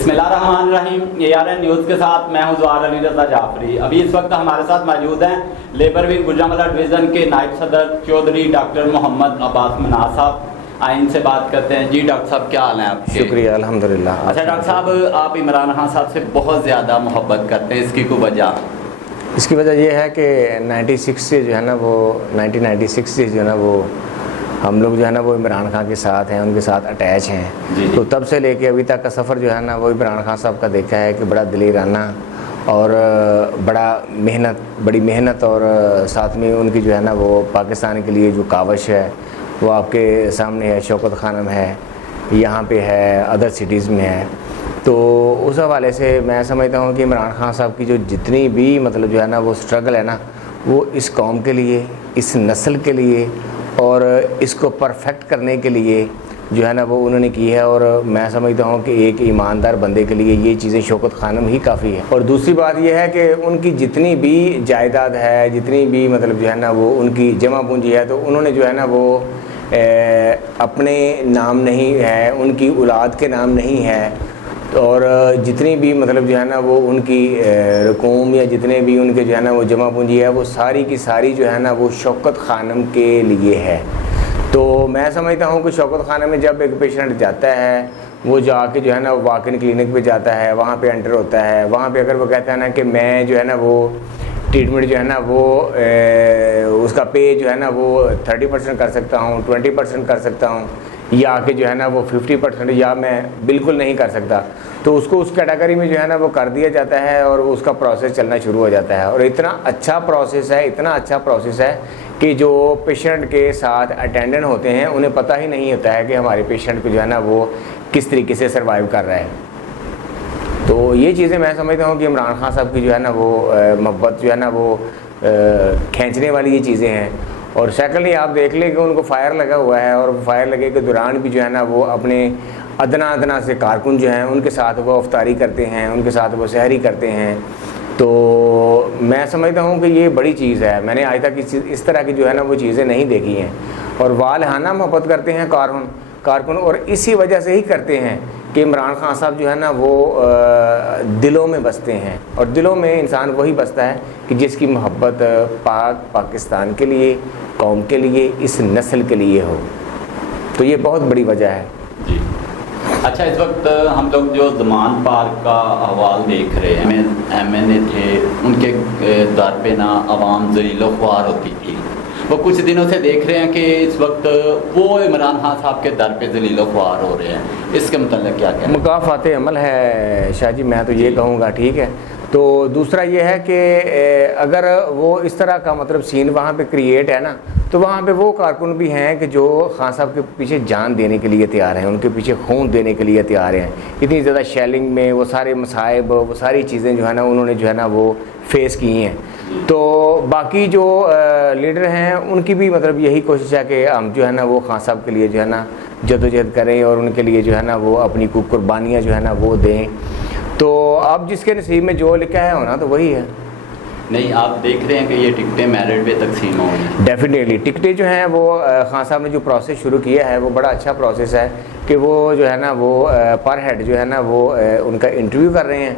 बिस्मिल्लाहिर्रहमानिर्रहीम। ARN news के साथ मैं हूं ज़ुआर अली रज़ा जाफरी। अभी इस वक्त हमारे साथ मौजूद हैं लेबर विंग गुजरांवाला डिवीज़न के नायब सदर चौधरी डॉक्टर मोहम्मद अब्बास मनार साहब। आइन से बात करते हैं। जी डॉक्टर साहब, क्या हाल है आपके? शुक्रिया, अल्हम्दुलिल्लाह। अच्छा डॉक्टर साहब, आप इमरान खान साहब से बहुत ज़्यादा मोहब्बत करते हैं, इसकी कोई वजह? इसकी वजह ये है कि 96 से जो है ना वो 1996 से जो है ना वो हम लोग जो है ना वो इमरान खान के साथ हैं, उनके साथ अटैच हैं। तो तब से लेके अभी तक का सफ़र जो है ना वो इमरान खान साहब का देखा है कि बड़ा दिलेराना और बड़ी मेहनत और साथ में उनकी जो है ना वो पाकिस्तान के लिए जो कावश है वो आपके सामने है। शौकत खानम है, यहाँ पे है, अदर सिटीज़ में है। तो उस हवाले से मैं समझता हूँ कि इमरान खान साहब की जो जितनी भी मतलब जो है ना वो स्ट्रगल है ना, वो इस कौम के लिए, इस नस्ल के लिए और इसको परफेक्ट करने के लिए जो है ना वो उन्होंने की है। और मैं समझता हूँ कि एक ईमानदार बंदे के लिए ये चीज़ें शौकत खानम ही काफ़ी है। और दूसरी बात यह है कि उनकी जितनी भी जायदाद है, जितनी भी मतलब जो है ना वो उनकी जमा पूंजी है, तो उन्होंने जो है ना वो अपने नाम नहीं है, उनकी औलाद के नाम नहीं है। और जितनी भी मतलब जो है ना वो उनकी रकूम या जितने भी उनके जो है ना वो जमा पूंजी है, वो सारी की सारी जो है ना वो शौकत खानम के लिए है। तो मैं समझता हूँ कि शौकत खानम में जब एक पेशेंट जाता है, वो जाके जो है ना वॉक इन क्लिनिक पे जाता है, वहाँ पे एंटर होता है, वहाँ पे अगर वो कहता है ना कि मैं जो है ना वो ट्रीटमेंट जो है ना वो उसका पे जो है ना वो 30% कर सकता हूँ, 20% कर सकता हूँ, या कि जो है ना वो 50% या मैं बिल्कुल नहीं कर सकता, तो उसको उस कैटेगरी में जो है ना वो कर दिया जाता है और उसका प्रोसेस चलना शुरू हो जाता है। और इतना अच्छा प्रोसेस है, इतना अच्छा प्रोसेस है कि जो पेशेंट के साथ अटेंडेंट होते हैं उन्हें पता ही नहीं होता है कि हमारे पेशेंट को जो है ना वो किस तरीके से सर्वाइव कर रहा है। तो ये चीज़ें मैं समझता हूँ कि इमरान खान साहब की जो है ना वो मोहब्बत जो है ना वो खींचने वाली ये चीज़ें हैं। और सेकंडली आप देख लें कि उनको फायर लगा हुआ है और फायर लगे के दौरान भी जो है ना वो अपने अदना से कारकुन जो हैं उनके साथ वो अफ्तारी करते हैं, उनके साथ वो सहरी करते हैं। तो मैं समझता हूँ कि ये बड़ी चीज़ है। मैंने आज तक इस तरह की जो है ना वो चीज़ें नहीं देखी हैं। और वालहाना मोहब्बत करते हैं कारकुन, और इसी वजह से ही करते हैं कि इमरान खान साहब जो है ना वो दिलों में बसते हैं। और दिलों में इंसान वही बसता है कि जिसकी मोहब्बत पाकिस्तान के लिए, कौम के लिए, इस नस्ल के लिए हो। तो ये बहुत बड़ी वजह है जी। अच्छा, इस वक्त हम लोग जो ज़मान पार्क का अहवाल देख रहे हैं, MNA थे, उनके दर पे ना अवाम ज़लील ख्वार होती थी। वो कुछ दिनों से देख रहे हैं कि इस वक्त वो इमरान खान साहब के दर पे ज़लील ख्वार हो रहे हैं। इसके मतलब क्या कहना? मुकाफ़ात अमल है शाह जी, मैं तो ये कहूँगा, ठीक है। तो दूसरा ये है कि अगर वो इस तरह का मतलब सीन वहाँ पे क्रिएट है ना, तो वहाँ पे वो कारकुन भी हैं कि जो खान साहब के पीछे जान देने के लिए तैयार हैं, उनके पीछे खून देने के लिए तैयार हैं। इतनी ज़्यादा शेलिंग में वो सारे मसाइब, वो सारी चीज़ें जो है ना उन्होंने जो है ना वो फेस की हैं। तो बाकी जो लीडर हैं उनकी भी मतलब यही कोशिश है कि हम जो है ना वो खान साहब के लिए जो है ना जद्दोजहद करें और उनके लिए जो है ना वो अपनी कुर्बानियाँ जो है ना वो दें। तो अब जिसके नसीब में जो लिखा है होना तो वही है। नहीं, आप देख रहे हैं कि ये टिकटें मेरिट पे तकसीम होंगी? डेफिनेटली टिकटें जो हैं वो खान साहब ने जो प्रोसेस शुरू किया है वो बड़ा अच्छा प्रोसेस है कि वो जो है ना वो पर हेड जो है ना वो उनका इंटरव्यू कर रहे हैं।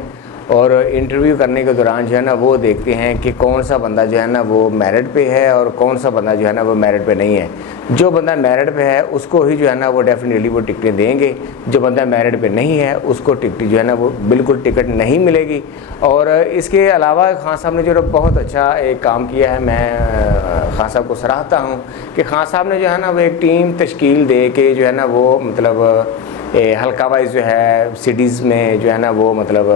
और इंटरव्यू करने के दौरान जो है ना वो देखते हैं कि कौन सा बंदा जो है ना वो मेरिट पे है और कौन सा बंदा जो है ना वो मेरिट पे नहीं है। जो बंदा मेरिट पे है उसको ही जो है ना वो डेफिनेटली वो टिकटें देंगे, जो बंदा मेरिट पे नहीं है उसको टिकट जो है ना वो बिल्कुल टिकट नहीं मिलेगी। और इसके अलावा खान साहब ने जो बहुत अच्छा एक काम किया है, मैं खान साहब को सराहता हूँ कि खान साहब ने जो है ना वो एक टीम तश्कील दे के जो है ना वो मतलब हल्का वाइज जो है सिटीज़ में जो है ना वो मतलब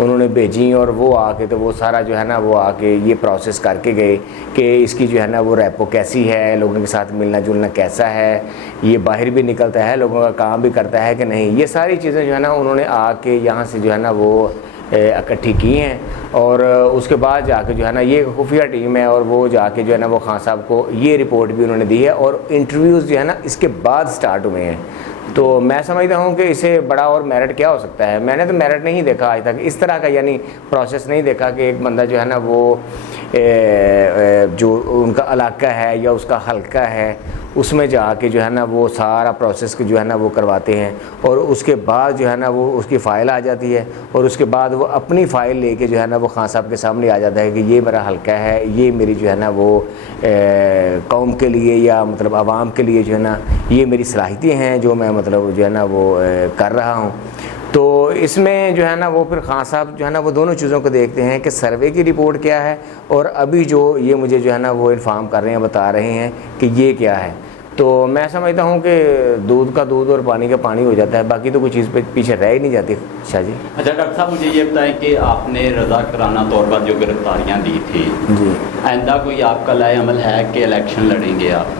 उन्होंने भेजी और वो आके तो वो सारा जो है ना वो आके ये प्रोसेस करके गए कि इसकी जो है ना वो रेपो कैसी है, लोगों के साथ मिलना जुलना कैसा है, ये बाहर भी निकलता है, लोगों का काम भी करता है कि नहीं। ये सारी चीज़ें जो है ना उन्होंने आके यहाँ से जो है ना वो इकट्ठी की हैं। और उसके बाद जाके जो है ना ये खुफिया टीम है और वो जाके जो है ना वो खान साहब को ये रिपोर्ट भी उन्होंने दी है और इंटरव्यूज़ जो है ना इसके बाद स्टार्ट हुए हैं। तो मैं समझता हूँ कि इसे बड़ा और मेरिट क्या हो सकता है। मैंने तो मेरिट नहीं देखा आज तक इस तरह का, यानी प्रोसेस नहीं देखा कि एक बंदा जो है ना वो जो उनका इलाका है या उसका हल्का है उसमें जाके जो है ना वो सारा प्रोसेस जो है ना वो करवाते हैं, और उसके बाद जो है ना वो उसकी फ़ाइल आ जाती है, और उसके बाद वो अपनी फ़ाइल लेके जो है ना वो खान साहब के सामने आ जाता है कि ये मेरा हल्का है, ये मेरी जो है ना वो कौम के लिए या मतलब आवाम के लिए जो है ना ये मेरी सलाहियतें हैं जो मैं मतलब जो है ना वो कर रहा हूँ। तो इसमें जो है ना वो फिर खान साहब जो है ना वो दोनों चीज़ों को देखते हैं कि सर्वे की रिपोर्ट क्या है और अभी जो ये मुझे जो है ना वो इन्फॉर्म कर रहे हैं, बता रहे हैं कि ये क्या है। तो मैं समझता हूँ कि दूध का दूध और पानी का पानी हो जाता है, बाकी तो कोई चीज़ पे पीछे रह ही नहीं जाती। शाह जी। अच्छा डॉक्टर साहब, मुझे ये बताएं कि आपने रज़ा कराना तौर पर जो गिरफ्तारियाँ दी थी जी, आइंदा कोई आपका लाए अमल है कि इलेक्शन लड़ेंगे आप?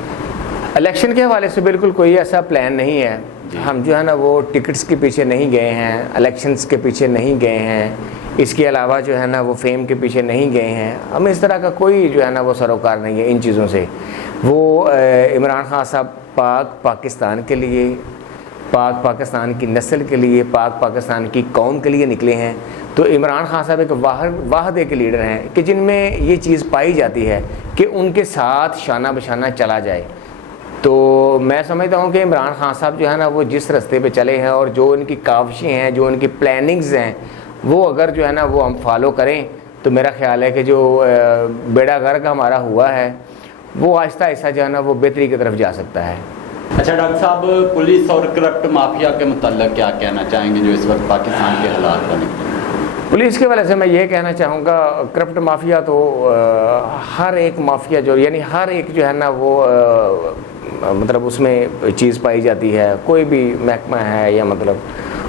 इलेक्शन के हवाले से बिल्कुल कोई ऐसा प्लान नहीं है। हम जो है ना वो टिकट्स के पीछे नहीं गए हैं, इलेक्शंस के पीछे नहीं गए हैं, इसके अलावा जो है ना वो फेम के पीछे नहीं गए हैं। हम इस तरह का कोई जो है ना वो सरोकार नहीं है इन चीज़ों से। वो इमरान खान साहब पाकिस्तान के लिए, पाकिस्तान की नस्ल के लिए, पाकिस्तान की कौम के लिए निकले हैं। तो इमरान खान साहब एक वाहद एक लीडर हैं कि जिनमें ये चीज़ पाई जाती है कि उनके साथ शाना बशाना चला जाए। तो मैं समझता हूँ कि इमरान खान साहब जो है ना वो जिस रास्ते पे चले हैं और जो इनकी काविशें हैं, जो इनकी प्लानिंग्स हैं, वो अगर जो है ना वो हम फॉलो करें तो मेरा ख्याल है कि जो बेड़ा गर्क हमारा हुआ है वो आहिस्ता आहिस्ता जो है ना वो बेहतरी की तरफ जा सकता है। अच्छा डॉक्टर साहब, पुलिस और करप्ट माफिया के मतलब क्या कहना चाहेंगे जो इस वक्त पाकिस्तान के हालात बने? पुलिस के वाले से मैं ये कहना चाहूँगा, करप्ट माफिया तो हर एक माफिया जो यानी हर एक जो है ना वो मतलब उसमें चीज़ पाई जाती है, कोई भी महकमा है या मतलब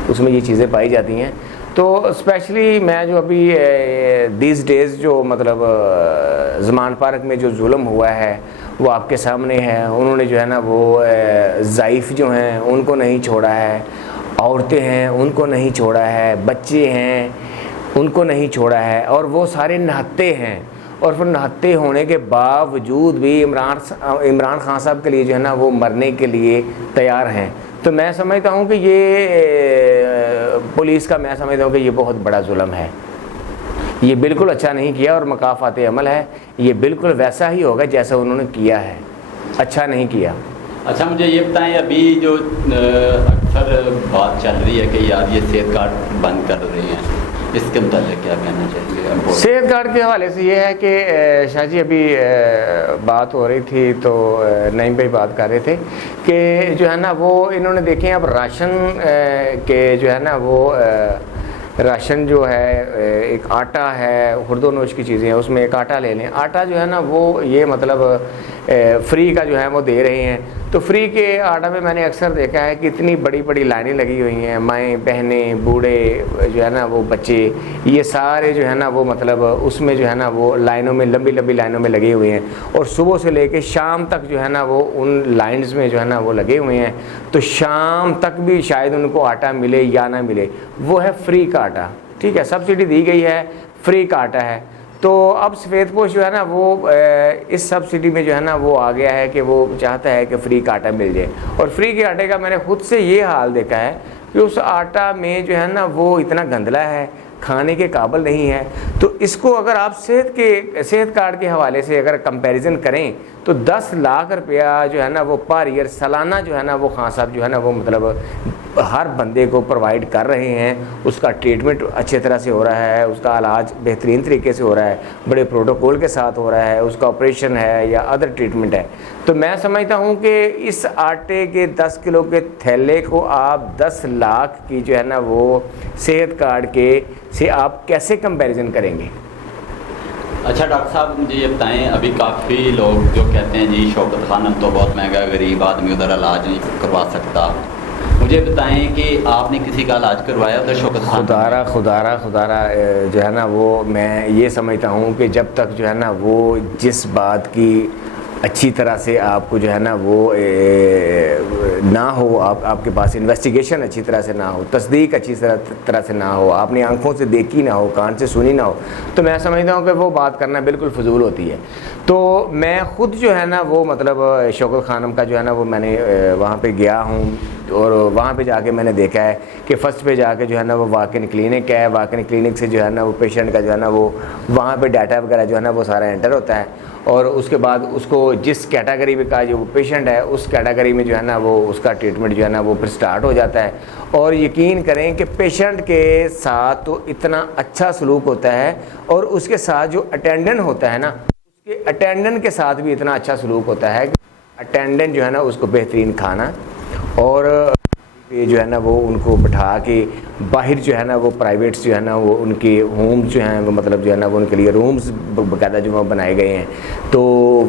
उसमें ये चीज़ें पाई जाती हैं। तो स्पेशली मैं जो अभी दीज डेज़ जो मतलब ज़मान पार्क में जो जुल्म हुआ है वो आपके सामने है। उन्होंने जो है ना वो ज़ाइफ़ जो हैं उनको नहीं छोड़ा है, औरतें हैं उनको नहीं छोड़ा है, बच्चे हैं उनको नहीं छोड़ा है, और वो सारे नहत्ते हैं। और फिर नहत्ते होने के बावजूद भी इमरान खान साहब के लिए जो है ना वो मरने के लिए तैयार हैं। तो मैं समझता हूँ कि ये पुलिस का, मैं समझता हूँ कि ये बहुत बड़ा जुल्म है। ये बिल्कुल अच्छा नहीं किया और मकाफात अमल है, ये बिल्कुल वैसा ही होगा जैसा उन्होंने किया है, अच्छा नहीं किया। अच्छा मुझे ये बताएं, अभी जो अक्सर बात चल रही है कि यार ये सेहत कार्ड बंद कर रहे हैं, इसके मतलब क्या कहना चाहेंगे? सेहत कार्ड के हवाले से ये है कि शाह जी अभी बात हो रही थी तो नईम भाई बात कर रहे थे कि जो है ना वो इन्होंने देखें अब राशन के जो है ना वो राशन जो है एक आटा है, खुर्दोनोश की चीज़ें हैं, उसमें एक आटा ले लें। आटा जो है ना वो ये मतलब फ्री का जो है वो दे रहे हैं। तो फ्री के आटा में मैंने अक्सर देखा है कि इतनी बड़ी बड़ी लाइनें लगी हुई हैं, माएँ बहनें बूढ़े जो है ना वो बच्चे, ये सारे जो है ना वो मतलब उसमें जो है ना वो लाइनों में, लंबी लंबी लाइनों में लगे हुए हैं, और सुबह से लेके शाम तक जो है ना वो उन लाइन्स में जो है ना वो लगे हुए हैं। तो शाम तक भी शायद उनको आटा मिले या ना मिले, वो है फ्री का आटा, ठीक है, सब्सिडी दी गई है, फ्री का आटा है। तो अब सफ़ेदपोश जो है ना वो इस सब्सिडी में जो है ना वो आ गया है कि वो चाहता है कि फ्री का आटा मिल जाए। और फ्री के आटे का मैंने खुद से ये हाल देखा है कि उस आटा में जो है ना वो इतना गंदला है, खाने के काबिल नहीं है। तो इसको अगर आप सेहत कार्ड के हवाले से अगर कंपैरिजन करें तो 10 लाख रुपया जो है ना वो पर ईयर सालाना जो है ना वो खान साहब जो है ना वो मतलब हर बंदे को प्रोवाइड कर रहे हैं। उसका ट्रीटमेंट अच्छे तरह से हो रहा है, उसका इलाज बेहतरीन तरीके से हो रहा है, बड़े प्रोटोकॉल के साथ हो रहा है, उसका ऑपरेशन है या अदर ट्रीटमेंट है। तो मैं समझता हूँ कि इस आटे के 10 किलो के थैले को आप 10 लाख की जो है ना वो सेहत कार्ड के से आप कैसे कंपैरिजन करेंगे? अच्छा डॉक्टर साहब मुझे ये बताएं, अभी काफ़ी लोग जो कहते हैं जी शौकत खानम तो बहुत महंगा, गरीब आदमी उधर इलाज नहीं करवा सकता। मुझे बताएं कि आपने किसी का इलाज करवाया उधर शौकत खानम? खुदारा जो है ना वो मैं ये समझता हूँ कि जब तक जो है ना वो जिस बात की अच्छी तरह से आपको जो है ना वो ना हो, आपके पास इन्वेस्टिगेशन अच्छी तरह से ना हो, तस्दीक अच्छी तरह से ना हो, आपने आंखों से देखी ना हो, कान से सुनी ना हो, तो मैं समझता हूँ कि वो बात करना बिल्कुल फजूल होती है। तो मैं ख़ुद जो है ना वो मतलब शौकत खानम का जो है ना वो मैंने वहाँ पे गया हूँ, और वहाँ पे जाके मैंने देखा है कि फ़र्स्ट पे जाके जो है ना वो वॉक इन क्लिनिक है, वॉक इन क्लिनिक से जो है ना वो पेशेंट का जो है ना वो वहाँ पे डाटा वगैरह जो है ना वो सारा एंटर होता है, और उसके बाद उसको जिस कैटेगरी में का जो पेशेंट है उस कैटेगरी में जो है ना वो उसका ट्रीटमेंट जो है ना वो फिर स्टार्ट हो जाता है। और यकीन करें कि पेशेंट के साथ तो इतना अच्छा सलूक होता है, और उसके साथ जो अटेंडेंट होता है ना उसके अटेंडेंट के साथ भी इतना अच्छा सलूक होता है कि अटेंडेंट जो है ना उसको बेहतरीन खाना, और ये जो है ना वो उनको बिठा के बाहर जो है ना वो प्राइवेट्स जो है ना वो उनके होम्स जो हैं वो मतलब जो है ना वो उनके लिए रूम्स बाकायदा जो बनाए गए हैं, तो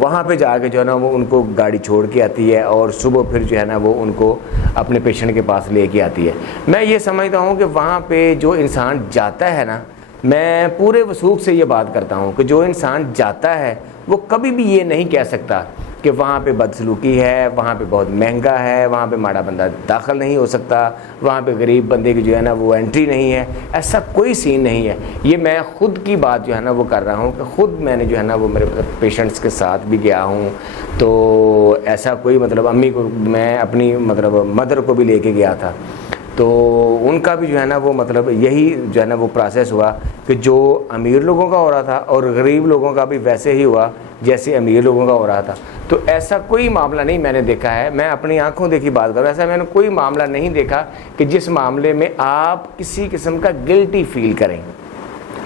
वहाँ पे जाके जो है ना वो उनको गाड़ी छोड़ के आती है और सुबह फिर जो है ना वो उनको अपने पेशेंट के पास लेके आती है। मैं ये समझता हूँ कि वहाँ पे जो इंसान जाता है ना, मैं पूरे वसूख से ये बात करता हूँ कि जो इंसान जाता है वो कभी भी ये नहीं कह सकता कि वहाँ पे बदसलूकी है, वहाँ पे बहुत महंगा है, वहाँ पे माड़ा बंदा दाखिल नहीं हो सकता, वहाँ पे गरीब बंदे की जो है ना वो एंट्री नहीं है। ऐसा कोई सीन नहीं है। ये मैं ख़ुद की बात जो है ना वो कर रहा हूँ कि ख़ुद मैंने जो है ना वो मेरे पेशेंट्स के साथ भी गया हूँ, तो ऐसा कोई मतलब अम्मी को मैं अपनी मतलब मदर को भी लेके गया था, तो उनका भी जो है ना वो मतलब यही जो है ना वो प्रोसेस हुआ कि जो अमीर लोगों का हो रहा था और गरीब लोगों का भी वैसे ही हुआ जैसे अमीर लोगों का हो रहा था। तो ऐसा कोई मामला नहीं मैंने देखा है, मैं अपनी आंखों देखी बात कर रहा हूँ, ऐसा मैंने कोई मामला नहीं देखा कि जिस मामले में आप किसी किस्म का गिल्टी फील करें।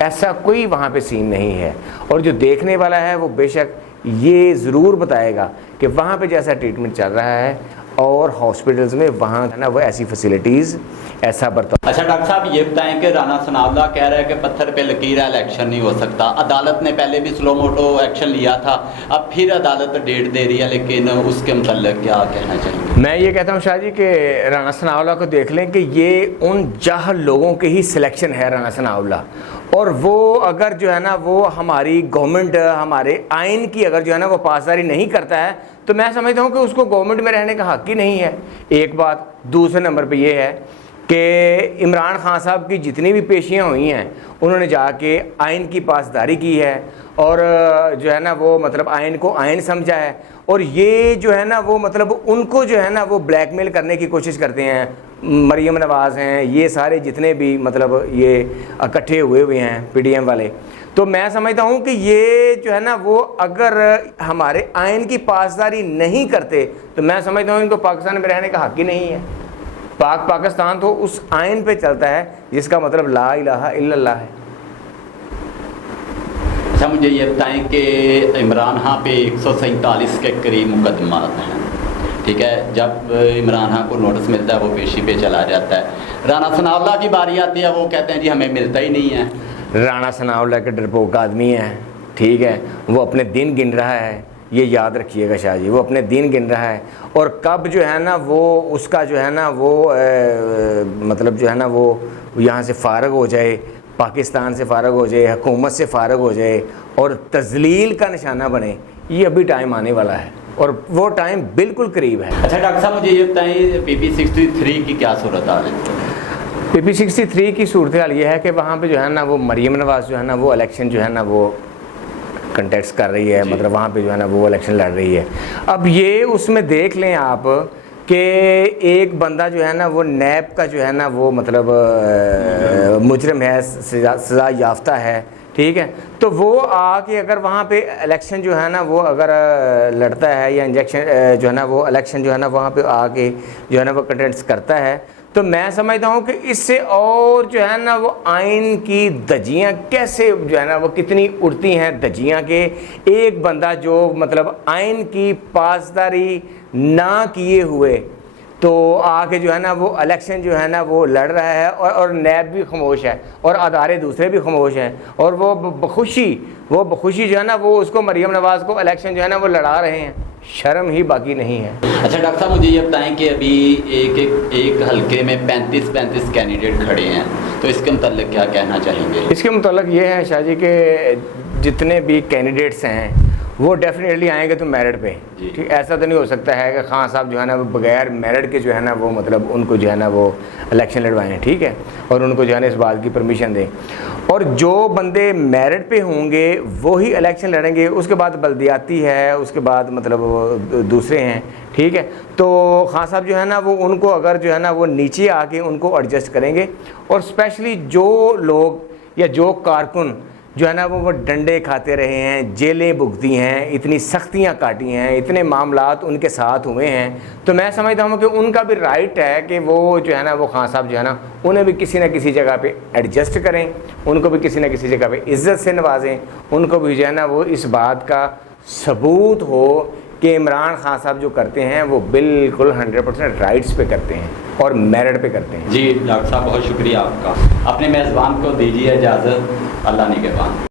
ऐसा कोई वहाँ पे सीन नहीं है। और जो देखने वाला है वो बेशक ये ज़रूर बताएगा कि वहाँ पे जैसा ट्रीटमेंट चल रहा है और हॉस्पिटल्स में वहाँ है ना वो ऐसी फैसिलिटीज़ ऐसा बर्ताव। अच्छा डॉक्टर साहब ये बताएं कि राना सनाउल्लाह कह रहा है कि पत्थर पे लकीर है, इलेक्शन नहीं हो सकता। अदालत ने पहले भी स्लो मोटो एक्शन लिया था, अब फिर अदालत डेट दे रही है, लेकिन उसके मतलब क्या कहना चाहेंगे? मैं ये कहता हूँ शाह जी कि राना सनाउल्लाह को देख लें कि ये उन जाहल लोगों के ही सिलेक्शन है राना सनाउल्लाह, और वो अगर जो है ना वो हमारी गवर्नमेंट हमारे आइन की अगर जो है ना वो पासदारी नहीं करता है तो मैं समझता हूँ कि उसको गवर्नमेंट में रहने का हक़ ही नहीं है। एक बात। दूसरे नंबर पे ये है कि इमरान खान साहब की जितनी भी पेशियाँ हुई हैं उन्होंने जाके आइन की पासदारी की है और जो है ना वो मतलब आइन को आइन समझा है, और ये जो है ना वो मतलब उनको जो है ना वो ब्लैकमेल करने की कोशिश करते हैं। मरियम नवाज़ हैं, ये सारे जितने भी मतलब ये इकट्ठे हुए हैं पीडीएम वाले, तो मैं समझता हूँ कि ये जो है ना वो अगर हमारे आइन की पासदारी नहीं करते तो मैं समझता हूँ इनको पाकिस्तान में रहने का हक़ ही नहीं है। पाकिस्तान तो उस आइन पे चलता है जिसका मतलब ला इलाहा इल्लल्लाह है। अच्छा मुझे ये बताएं कि इमरान खान पे 147 के करीब मुकदमा हैं, ठीक है। जब इमरान खान को नोटिस मिलता है वो पेशी पे चला जाता है। राना सनाउल्लाह की बारी आती है, वो कहते हैं जी हमें मिलता ही नहीं है। राना सनाउल्लाह के डरपोक आदमी है, ठीक है, वो अपने दिन गिन रहा है, ये याद रखिएगा शाह जी, वो अपने दिन गिन रहा है, और कब जो है ना वो उसका जो है ना वो मतलब जो है ना वो यहाँ से फ़ारग हो जाए, पाकिस्तान से फ़ारग हो जाए, हुकूमत से फ़ारग हो जाए और तज़लील का निशाना बने, ये अभी टाइम आने वाला है और वो टाइम बिल्कुल करीब है। अच्छा डॉक्टर साहब मुझे ये बताएं PP63 की क्या सूरत हाल है? PP63 की सूरत हाल ये है कि वहाँ पे जो है ना वो मरियम नवाज़ जो है ना वो इलेक्शन जो है ना वो कंटेस्ट कर रही है, मतलब वहाँ पे जो है ना वो इलेक्शन लड़ रही है। अब ये उसमें देख लें आप कि एक बंदा जो है ना वो नैब का जो है ना वो मतलब मुजरिम है, सज़ा याफ्ता है, ठीक है, तो वो आके अगर वहाँ पे इलेक्शन जो है ना वो अगर लड़ता है या इंजेक्शन जो है ना वो इलेक्शन जो है ना वहाँ पे आके जो है ना वो कंटेस्ट करता है, तो मैं समझता हूँ कि इससे और जो है ना वो आइन की धज्जियाँ कैसे जो है ना वो कितनी उड़ती हैं धज्जियाँ के एक बंदा जो मतलब आइन की पासदारी ना किए हुए तो आके जो है ना वो इलेक्शन जो है ना वो लड़ रहा है, और नैब भी खामोश है और अदारे दूसरे भी खामोश हैं, और वो बखुशी जो है ना वो उसको मरियम नवाज़ को इलेक्शन जो है ना वो लड़ा रहे हैं। शर्म ही बाकी नहीं है। अच्छा डॉक्टर साहब मुझे ये बताएं कि अभी एक हल्के में 35 कैंडिडेट खड़े हैं, तो इसके मतलब क्या कहना चाहेंगे? इसके मतलब ये है शाह जी के जितने भी कैंडिडेट्स हैं वो डेफिनेटली आएंगे तो मेरिट पे। जी। ठीक, ऐसा तो नहीं हो सकता है कि खान साहब जो है ना वो बगैर मेरिट के जो है ना वो मतलब उनको जो है ना वो इलेक्शन लड़वाएं, ठीक है, और उनको जो है ना इस बात की परमिशन दें। और जो बंदे मेरिट पे होंगे वो ही इलेक्शन लड़ेंगे, उसके बाद बल्दियाती है, उसके बाद मतलब वो दूसरे हैं, ठीक है। तो खान साहब जो है ना वो उनको अगर जो है ना वो नीचे आके उनको एडजस्ट करेंगे, और स्पेशली जो लोग या जो कारकुन जो है ना वो डंडे खाते रहे हैं, जेलें भुगती हैं, इतनी सख्तियां काटी हैं, इतने मामलात उनके साथ हुए हैं, तो मैं समझता हूँ कि उनका भी राइट है कि वो जो है ना वो खान साहब जो है ना उन्हें भी किसी न किसी जगह पे एडजस्ट करें, उनको भी किसी न किसी जगह पे इज़्ज़त से नवाजें, उनको भी जो है ना वो इस बात का सबूत हो कि इमरान खान साहब जो करते हैं वो बिल्कुल 100% राइट्स पे करते हैं और मेरिट पे करते हैं। जी डॉक्टर साहब, बहुत शुक्रिया आपका। अपने मेज़बान को दीजिए इजाज़त। अल्लाह निगहबान।